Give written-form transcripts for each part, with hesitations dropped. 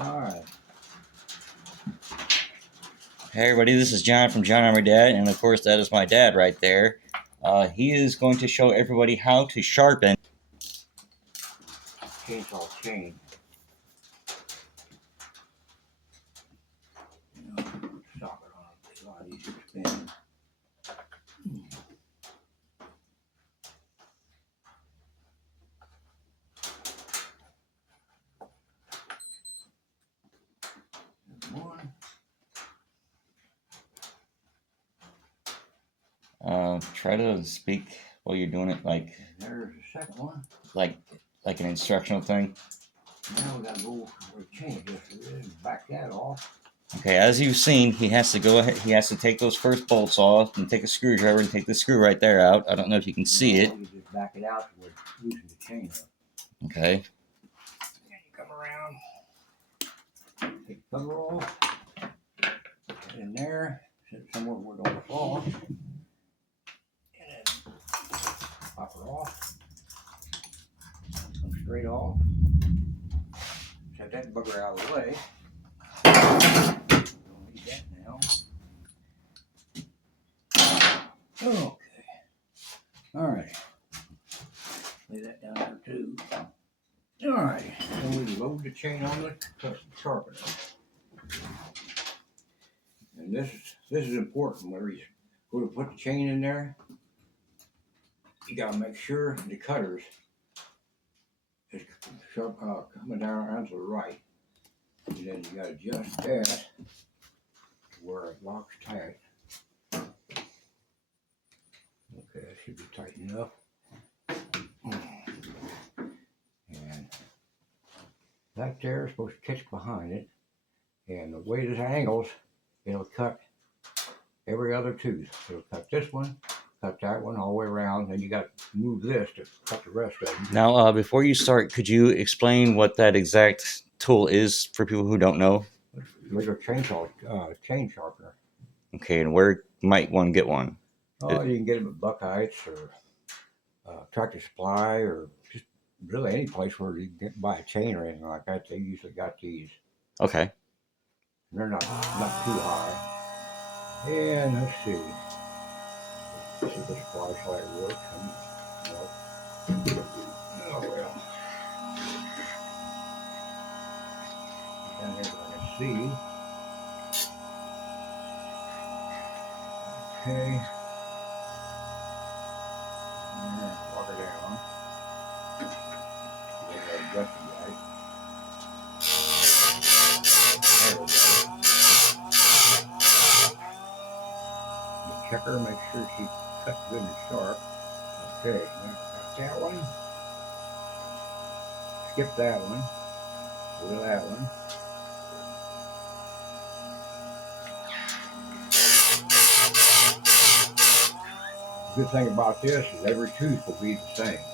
Alright. Hey everybody, this is John from John and My Dad, and of course that is my dad right there. He is going to show everybody how to sharpen Chainsaw chain. Socket on it. It's a lot easier to spin. One. Try to speak while you're doing it, like There's the second one. like an instructional thing. Now we gotta go where the chain is. Back that off. Okay, as you've seen, he has to go ahead. He has to take those first bolts off and take a screwdriver and take the screw right there out. I don't know if you can see it. You just back it out to where it's losing the chain up. Okay. And you come around. Take the cover off. Put it in there. Sit it somewhere where it don't fall. And then pop her off. Come straight off. Set that bugger out of the way. Don't need that now. Okay. Alright. Lay that down there too. Alright. Then we load the chain on the sharpener. And this is important. Whenever you go to put the chain in there, you gotta make sure the cutters is sharp, coming down onto the right. And then you gotta adjust that to where it locks tight. Okay, that should be tight enough. And that there is supposed to catch behind it. And the way this angles, it'll cut every other tooth. It'll cut this one, cut that one all the way around, then you got to move this to cut the rest of them. Now, before you start, could you explain what that exact tool is for people who don't know? Regular chainsaw, chain sharpener. Okay, and where might one get one? Oh, you can get them at Buckeyes or Tractor Supply or just really any place where you can buy a chain or anything like that. They usually got these. Okay. They're not too high. And let's see. Let's see if this flashlight works. Oh well. Down here I can see. Okay. Walk her down. Adjust it right. There we go. Check her, make sure she cuts good and sharp. Okay, now got that one. Skip that one. Go to that one. The good thing about this is every tooth will be the same.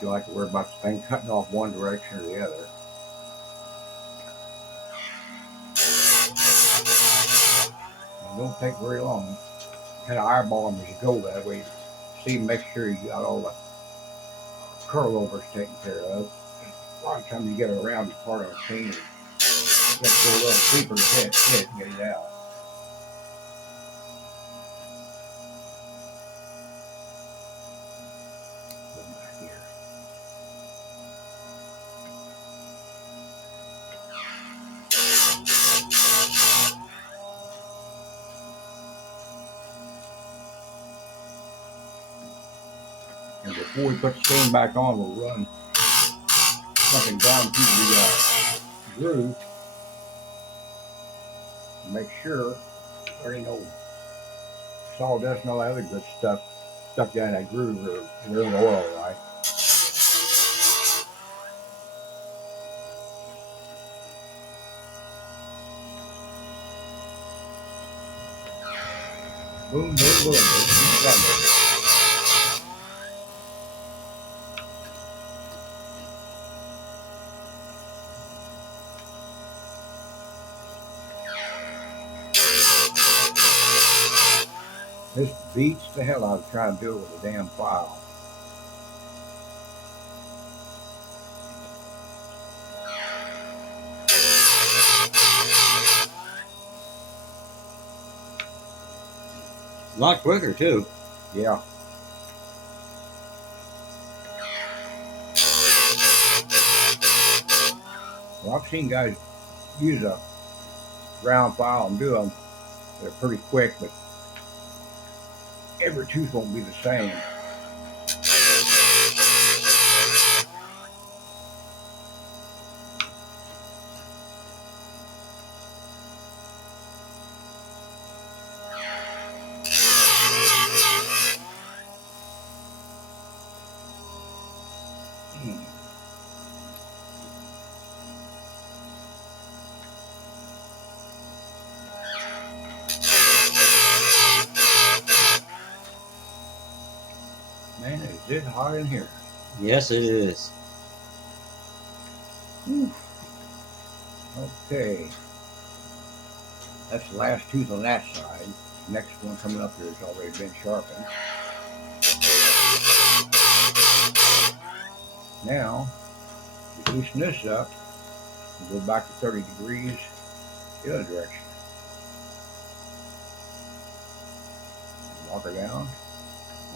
You don't have to worry about the thing cutting off one direction or the other. It don't take very long. Kind of eyeball them as you go that way. See, make sure you got all the curl overs taken care of. A lot of times you get around the part of a chain and you have to go a little deeper to hit and get it out. And before we put the chain back on, we'll run something down to the groove and make sure there ain't no sawdust and all that other good stuff stuck down that groove or there ain't oil, right? Boom, boom, boom, boom. This beats the hell out of trying to do it with a damn file. A lot quicker too. Yeah. Well, I've seen guys use a round file and do them. They're pretty quick, but every tooth won't be the same. Man, is it hot in here? Yes, it is. Whew. Okay. That's the last tooth on that side. The next one coming up here has already been sharpened. Now, you loosen this up and go back to 30 degrees the other direction. Walk her down.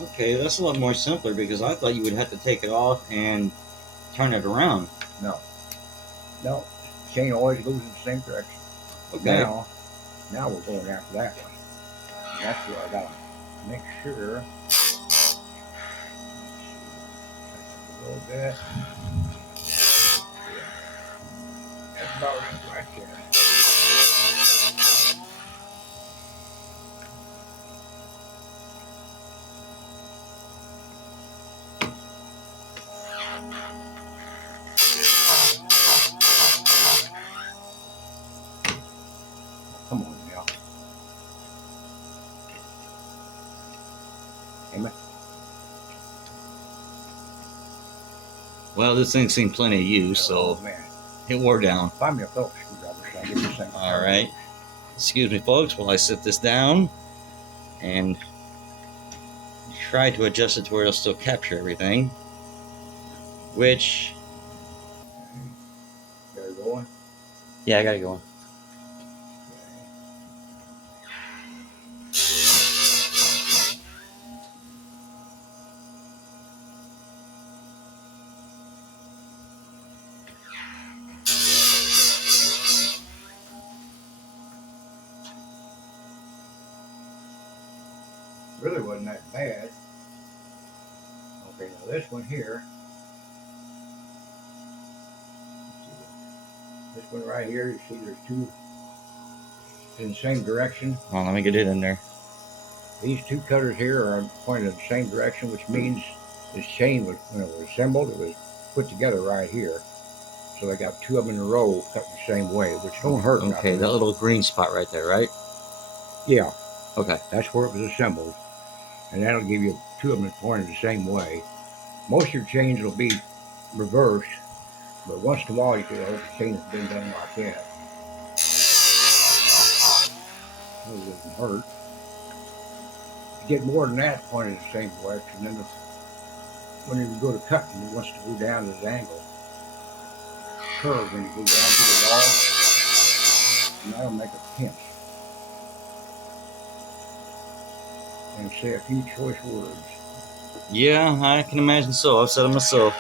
Okay, that's a lot more simpler because I thought you would have to take it off and turn it around. No. No. Chain always goes in the same direction. Okay. Now we're going after that one. And that's where I gotta make sure. A little bit. Yeah. That's about right there. Come on now. Amen. Well, this thing's seen plenty of use, so man. it wore down. Find me a Phillips screwdriver so I can get this thing. All right. Excuse me, folks, while I sit this down and try to adjust it to where it'll still capture everything. Which, Got it going? yeah, I got it going. Really wasn't that bad. Okay, now this one here. This one right here, you see there's two in the same direction. Oh, let me get it in there. These two cutters here are pointed in the same direction, which means this chain was, when it was assembled, it was put together right here. So they got two of them in a row cut the same way, which don't hurt. Okay, nothing. that little green spot right there, right? Yeah. Okay. That's where it was assembled. And that'll give you two of them pointed the same way. Most of your chains will be reversed, but once in a while you can have a chain that's been done like that. It doesn't hurt. You get more than that pointed the same direction, then when you go to cutting, it wants to go down at an angle. Curve when you go down to the wall, and that'll make a pinch. And say a few choice words. Yeah, I can imagine so. I've said it myself.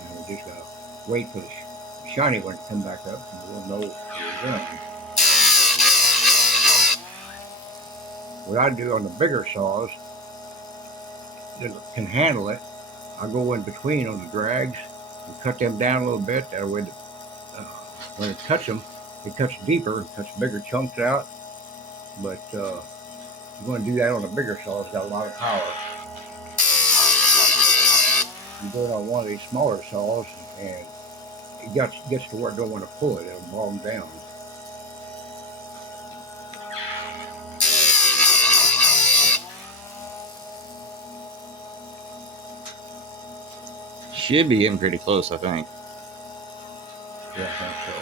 And we just gotta wait for the shiny one to come back up, and we'll know we're done. What I do on the bigger saws that can handle it, I go in between on the drags and cut them down a little bit. That way, when it cuts them, it cuts deeper, cuts bigger chunks out. But you're going to do that on a bigger saw. It's got a lot of power. You do it on one of these smaller saws, and it gets to where it don't want to pull it. It'll bog down. Should be getting pretty close, I think. Yeah, I think so.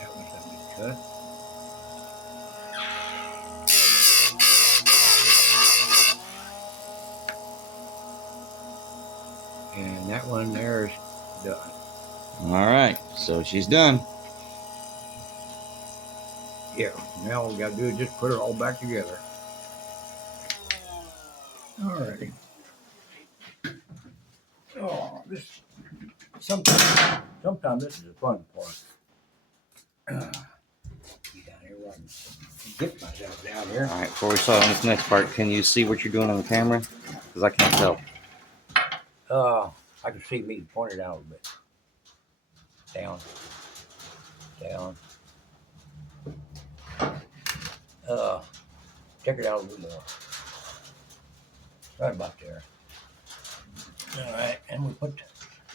That one's going to be cut. And that one there is done. All right, so she's done. Yeah, now all we gotta do is just put it all back together. Alrighty. Oh, sometimes this is the fun part. Get down here where I can get myself down here. All right, before we start on this next part, can you see what you're doing on the camera? Because I can't tell. I can see me pointed out a little bit. Down. Down. Check it out a little more. Right about there. All right, and we put,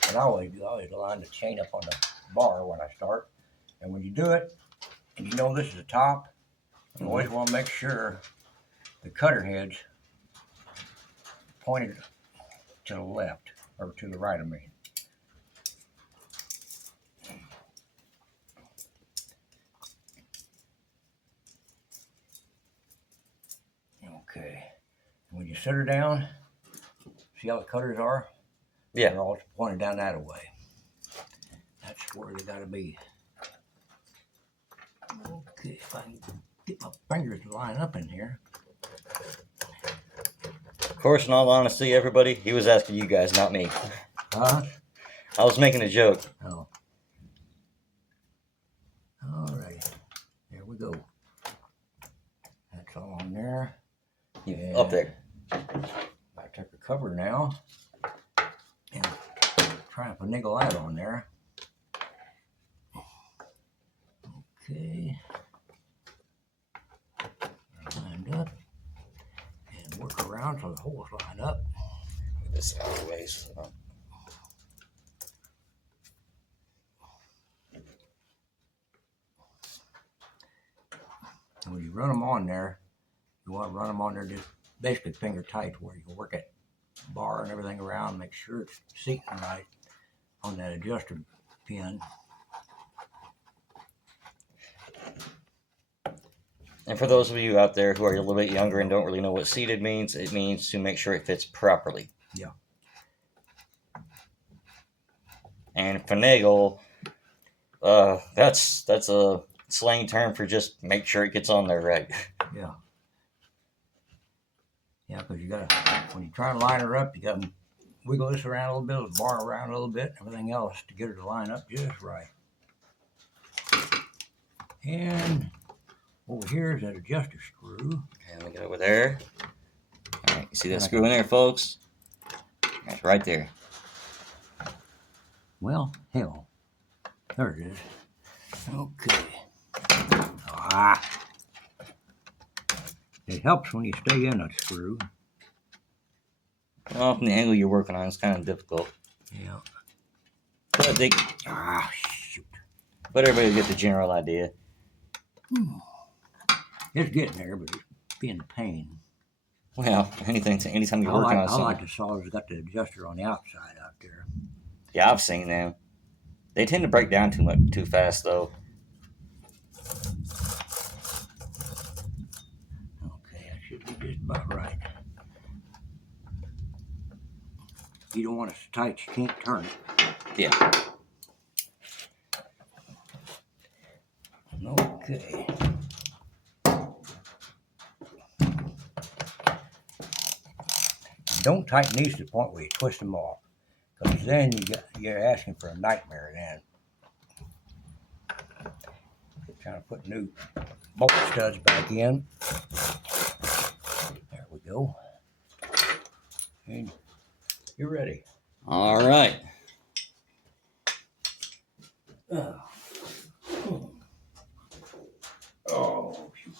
what I always do, I always line the chain up on the bar when I start. And when you do it, and you know this is the top, you always want to make sure the cutter head's pointed to the left, or to the right of me. Okay, and when you set her down, see how the cutters are? Yeah. They're all pointed down that way. That's where they gotta be. Okay, if I can get my fingers to line up in here. Of course, in all honesty, everybody, he was asking you guys, not me. Huh? I was making a joke. Oh. All right. There we go. That's all on there. Yeah, up there. I took the cover now and try and finagle that on there. Okay. Lined up. And work around so the holes line up. This out of the way. So. And when you run them on there, you want to run them on there just basically finger tight where you can work it bar and everything around, make sure it's seating right on that adjuster pin. And for those of you out there who are a little bit younger and don't really know what seated means, it means to make sure it fits properly. Yeah. And finagle, that's a slang term for just make sure it gets on there right. Yeah. Yeah, because you gotta, when you try to line her up, you gotta wiggle this around a little bit, bar around a little bit, everything else to get her to line up just right. And over here is that adjuster screw. Okay, let me get over there. All right, you see that screw in there, folks? That's right there. Well, hell, there it is. Okay. Ah. It helps when you stay in a screw. Well, from the angle you're working on, it's kind of difficult. Yeah. But Shoot. But everybody get the general idea. It's getting there, but it's being a pain. Well, anytime you're working on I something. like the saws that's got the adjuster on the outside out there. Yeah, I've seen them. They tend to break down too fast, though. Okay, that should be just about right. You don't want it so tight you can't turn it. Yeah. Okay. Don't tighten these to the point where you twist them off, because then you're asking for a nightmare then. Trying to put new bolt studs back in. There we go. And you're ready. All right. Oh, shoot.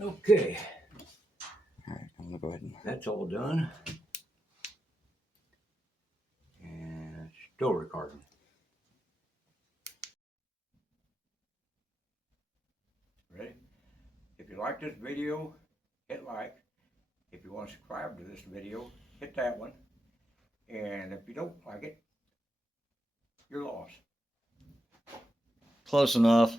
Okay. All right, I'm gonna go ahead and. That's all done. And it's still recording. Ready? If you like this video, hit like. If you want to subscribe to this video, hit that one. And if you don't like it, you're lost. Close enough.